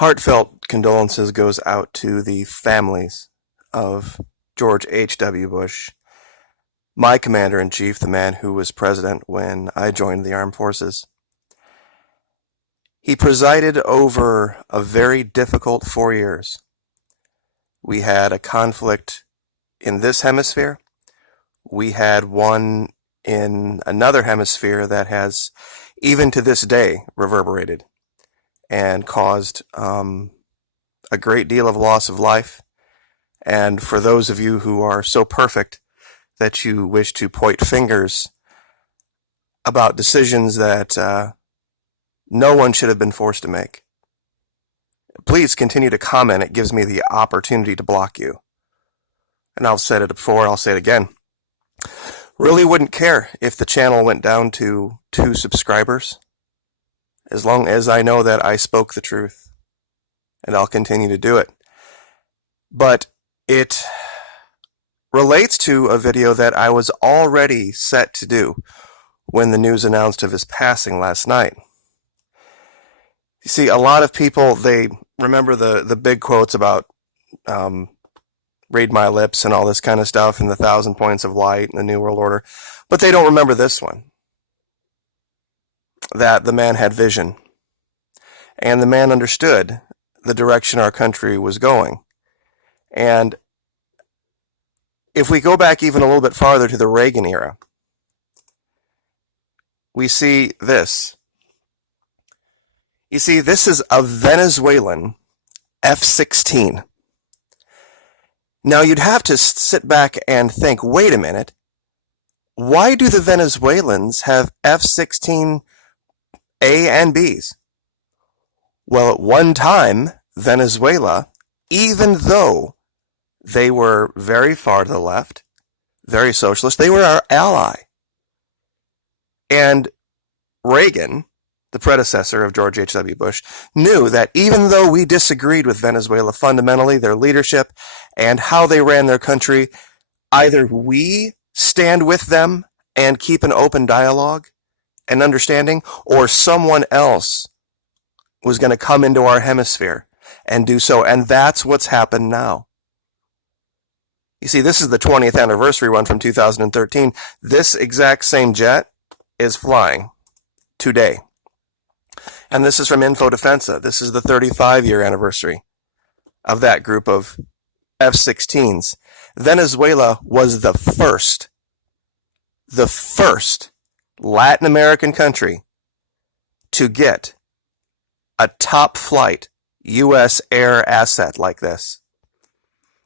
Heartfelt condolences goes out to the families of George H.W. Bush, my commander-in-chief, the man who was president when I joined the armed forces. He presided over a very difficult 4 years. We had a conflict in this hemisphere. We had one in another hemisphere that has, even to this day, reverberated and caused a great deal of loss of life. And for those of you who are so perfect that you wish to point fingers about decisions that no one should have been forced to make, please continue to comment. It gives me the opportunity to block you. And I've said it before, I'll say it again. Really wouldn't care if the channel went down to 2 subscribers, as long as I know that I spoke the truth. And I'll continue to do it. But it relates to a video that I was already set to do when the news announced of his passing last night. You see, a lot of people, they remember the big quotes about read my lips and all this kind of stuff and the 1,000 points of light and the New World Order, but they don't remember this one. That the man had vision, and the man understood the direction our country was going. And if we go back even a little bit farther to the Reagan era, we see this. You see, this is a Venezuelan F-16. Now, you'd have to sit back and think, wait a minute, why do the Venezuelans have F-16 A and Bs? Well, at one time, Venezuela, even though they were very far to the left, very socialist, they were our ally. And Reagan, the predecessor of George H.W. Bush, knew that even though we disagreed with Venezuela fundamentally, their leadership and how they ran their country, either we stand with them and keep an open dialogue and understanding, or someone else was going to come into our hemisphere and do so. And that's what's happened now. You see, this is the 20th anniversary one from 2013. This exact same jet is flying today. And this is from Info Defensa. This is the 35-year anniversary of that group of F-16s. Venezuela was the first Latin American country to get a top flight U.S. air asset like this.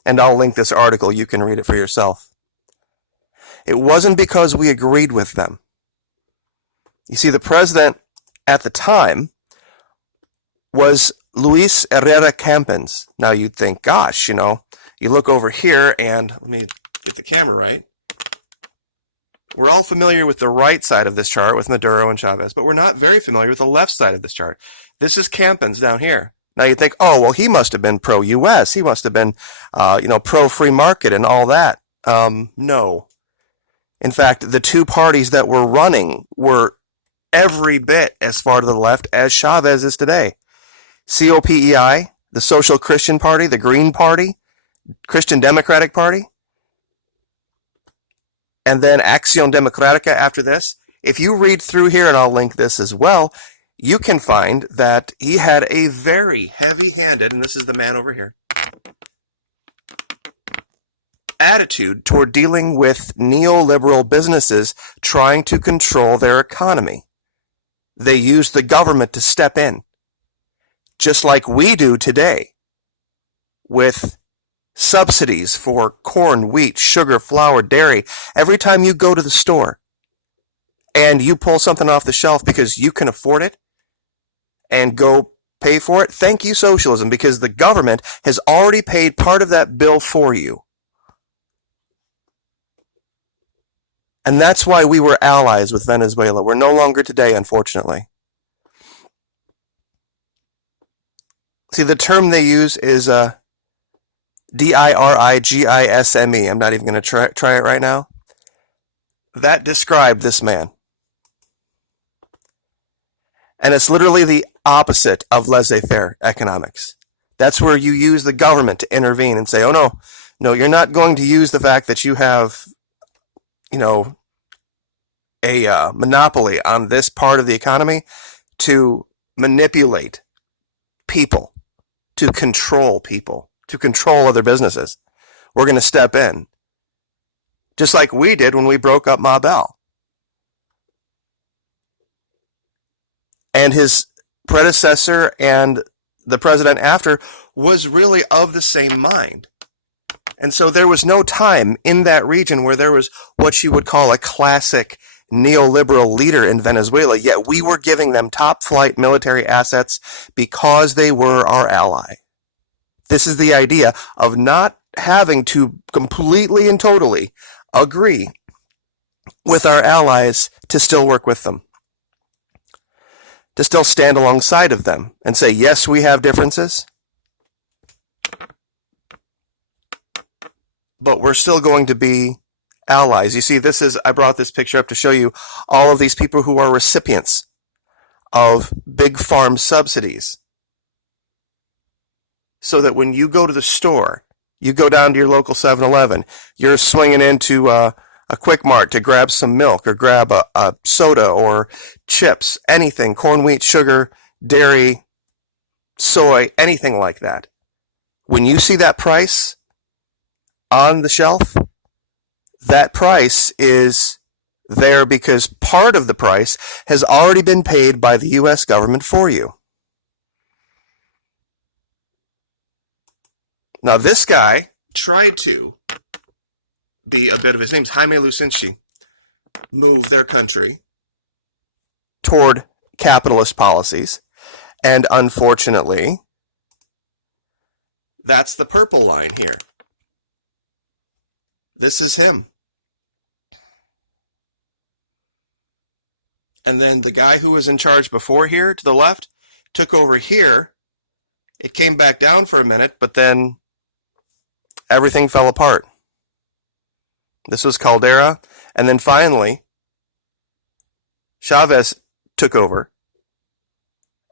And I'll link this article. You can read it for yourself. It wasn't because we agreed with them. You see, the president at the time was Luis Herrera Campins. Now you'd think, gosh, you look over here and, let me get the camera right. We're all familiar with the right side of this chart with Maduro and Chavez, but we're not very familiar with the left side of this chart. This is Campins down here. Now you think, oh, well, he must have been pro-U.S. He must have been, pro-free market and all that. No. In fact, the 2 parties that were running were every bit as far to the left as Chavez is today. COPEI, the Social Christian Party, the Green Party, Christian Democratic Party, and then Acción Democrática after this. If you read through here, and I'll link this as well, you can find that he had a very heavy-handed, and this is the man over here, attitude toward dealing with neoliberal businesses trying to control their economy. They used the government to step in, just like we do today, with subsidies for corn, wheat, sugar, flour, dairy. Every time you go to the store and you pull something off the shelf because you can afford it and go pay for it, thank you, socialism, because the government has already paid part of that bill for you. And that's why we were allies with Venezuela. We're no longer today, unfortunately. See, the term they use is DIRIGISME. I'm not even going to try it right now. That described this man. And it's literally the opposite of laissez-faire economics. That's where you use the government to intervene and say, oh no, you're not going to use the fact that you have, a monopoly on this part of the economy to manipulate people, to control people, to control other businesses. We're going to step in, just like we did when we broke up Ma Bell. And his predecessor and the president after was really of the same mind. And so there was no time in that region where there was what you would call a classic neoliberal leader in Venezuela, yet we were giving them top flight military assets because they were our ally. This is the idea of not having to completely and totally agree with our allies to still work with them, to still stand alongside of them and say, yes, we have differences, but we're still going to be allies. You see, I brought this picture up to show you all of these people who are recipients of big farm subsidies. So that when you go to the store, you go down to your local 7-Eleven, you're swinging into a Quick Mart to grab some milk or grab a soda or chips, anything, corn, wheat, sugar, dairy, soy, anything like that. When you see that price on the shelf, that price is there because part of the price has already been paid by the U.S. government for you. Now, this guy tried to be a bit of, his name's Jaime Lucinchi, move their country toward capitalist policies. And unfortunately, that's the purple line here. This is him. And then the guy who was in charge before here, to the left, took over here. It came back down for a minute, but then everything fell apart. This was Caldera. And then finally, Chavez took over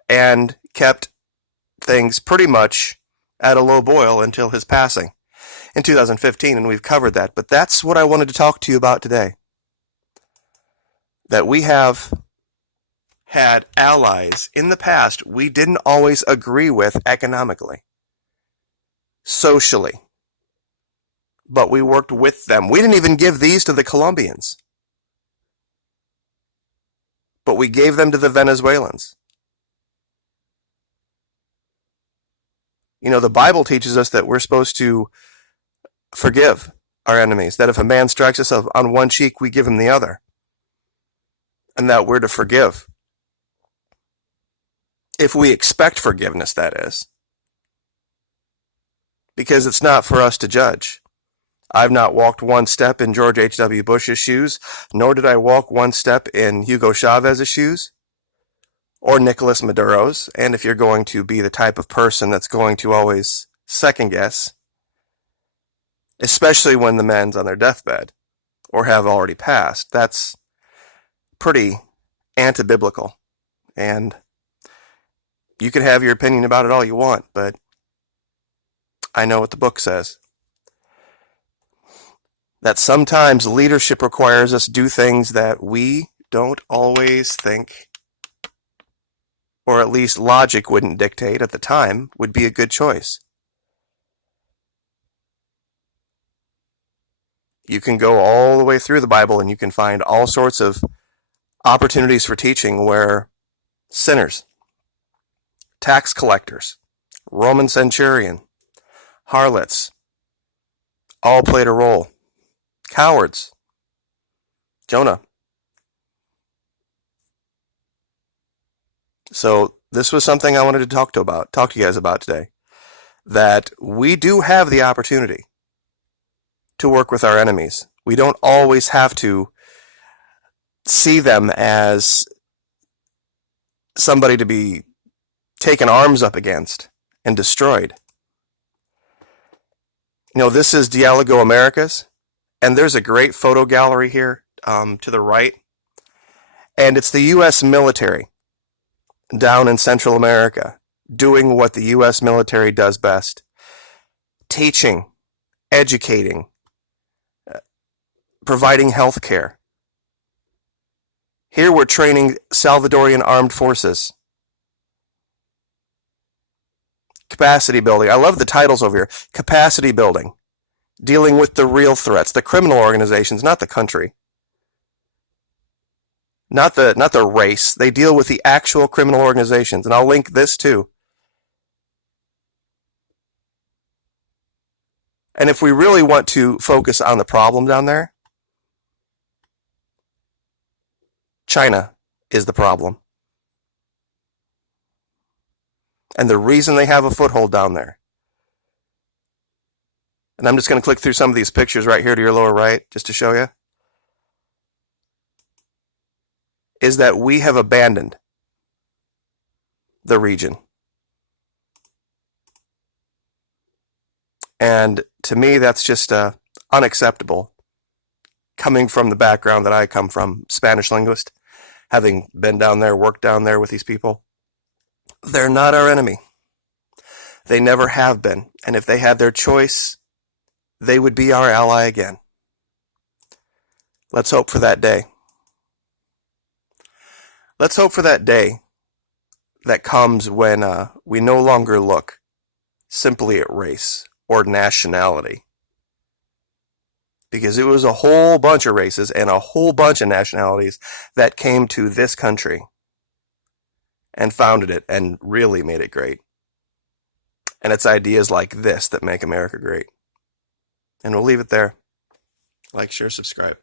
and kept things pretty much at a low boil until his passing in 2015, and we've covered that. But that's what I wanted to talk to you about today. That we have had allies in the past we didn't always agree with economically, socially, but we worked with them. We didn't even give these to the Colombians, but we gave them to the Venezuelans. The Bible teaches us that we're supposed to forgive our enemies, that if a man strikes us on one cheek, we give him the other, and that we're to forgive. If we expect forgiveness, that is. Because it's not for us to judge. I've not walked one step in George H.W. Bush's shoes, nor did I walk one step in Hugo Chavez's shoes, or Nicolas Maduro's. And if you're going to be the type of person that's going to always second guess, especially when the man's on their deathbed, or have already passed, that's pretty anti-biblical. And you can have your opinion about it all you want, but I know what the book says. That sometimes leadership requires us to do things that we don't always think, or at least logic wouldn't dictate at the time, would be a good choice. You can go all the way through the Bible and you can find all sorts of opportunities for teaching where sinners, tax collectors, Roman centurion, harlots, all played a role. Cowards, Jonah. So this was something I wanted to talk to you guys about today. That we do have the opportunity to work with our enemies. We don't always have to see them as somebody to be taken arms up against and destroyed. This is Dialogo Americas, and there's a great photo gallery here to the right, and it's the U.S. military down in Central America, doing what the U.S. military does best, teaching, educating, providing health care. Here we're training Salvadorian armed forces. Capacity building. I love the titles over here. Capacity building. Dealing with the real threats, the criminal organizations, not the country. Not the race. They deal with the actual criminal organizations. And I'll link this too. And if we really want to focus on the problem down there, China is the problem. And the reason they have a foothold down there. And I'm just going to click through some of these pictures right here to your lower right, just to show you, is that we have abandoned the region. And to me, that's just unacceptable. Coming from the background that I come from, Spanish linguist, having been down there, worked down there with these people, they're not our enemy. They never have been. And if they had their choice, they would be our ally again. Let's hope for that day. Let's hope for that day that comes when we no longer look simply at race or nationality. Because it was a whole bunch of races and a whole bunch of nationalities that came to this country and founded it and really made it great. And it's ideas like this that make America great. And we'll leave it there. Like, share, subscribe.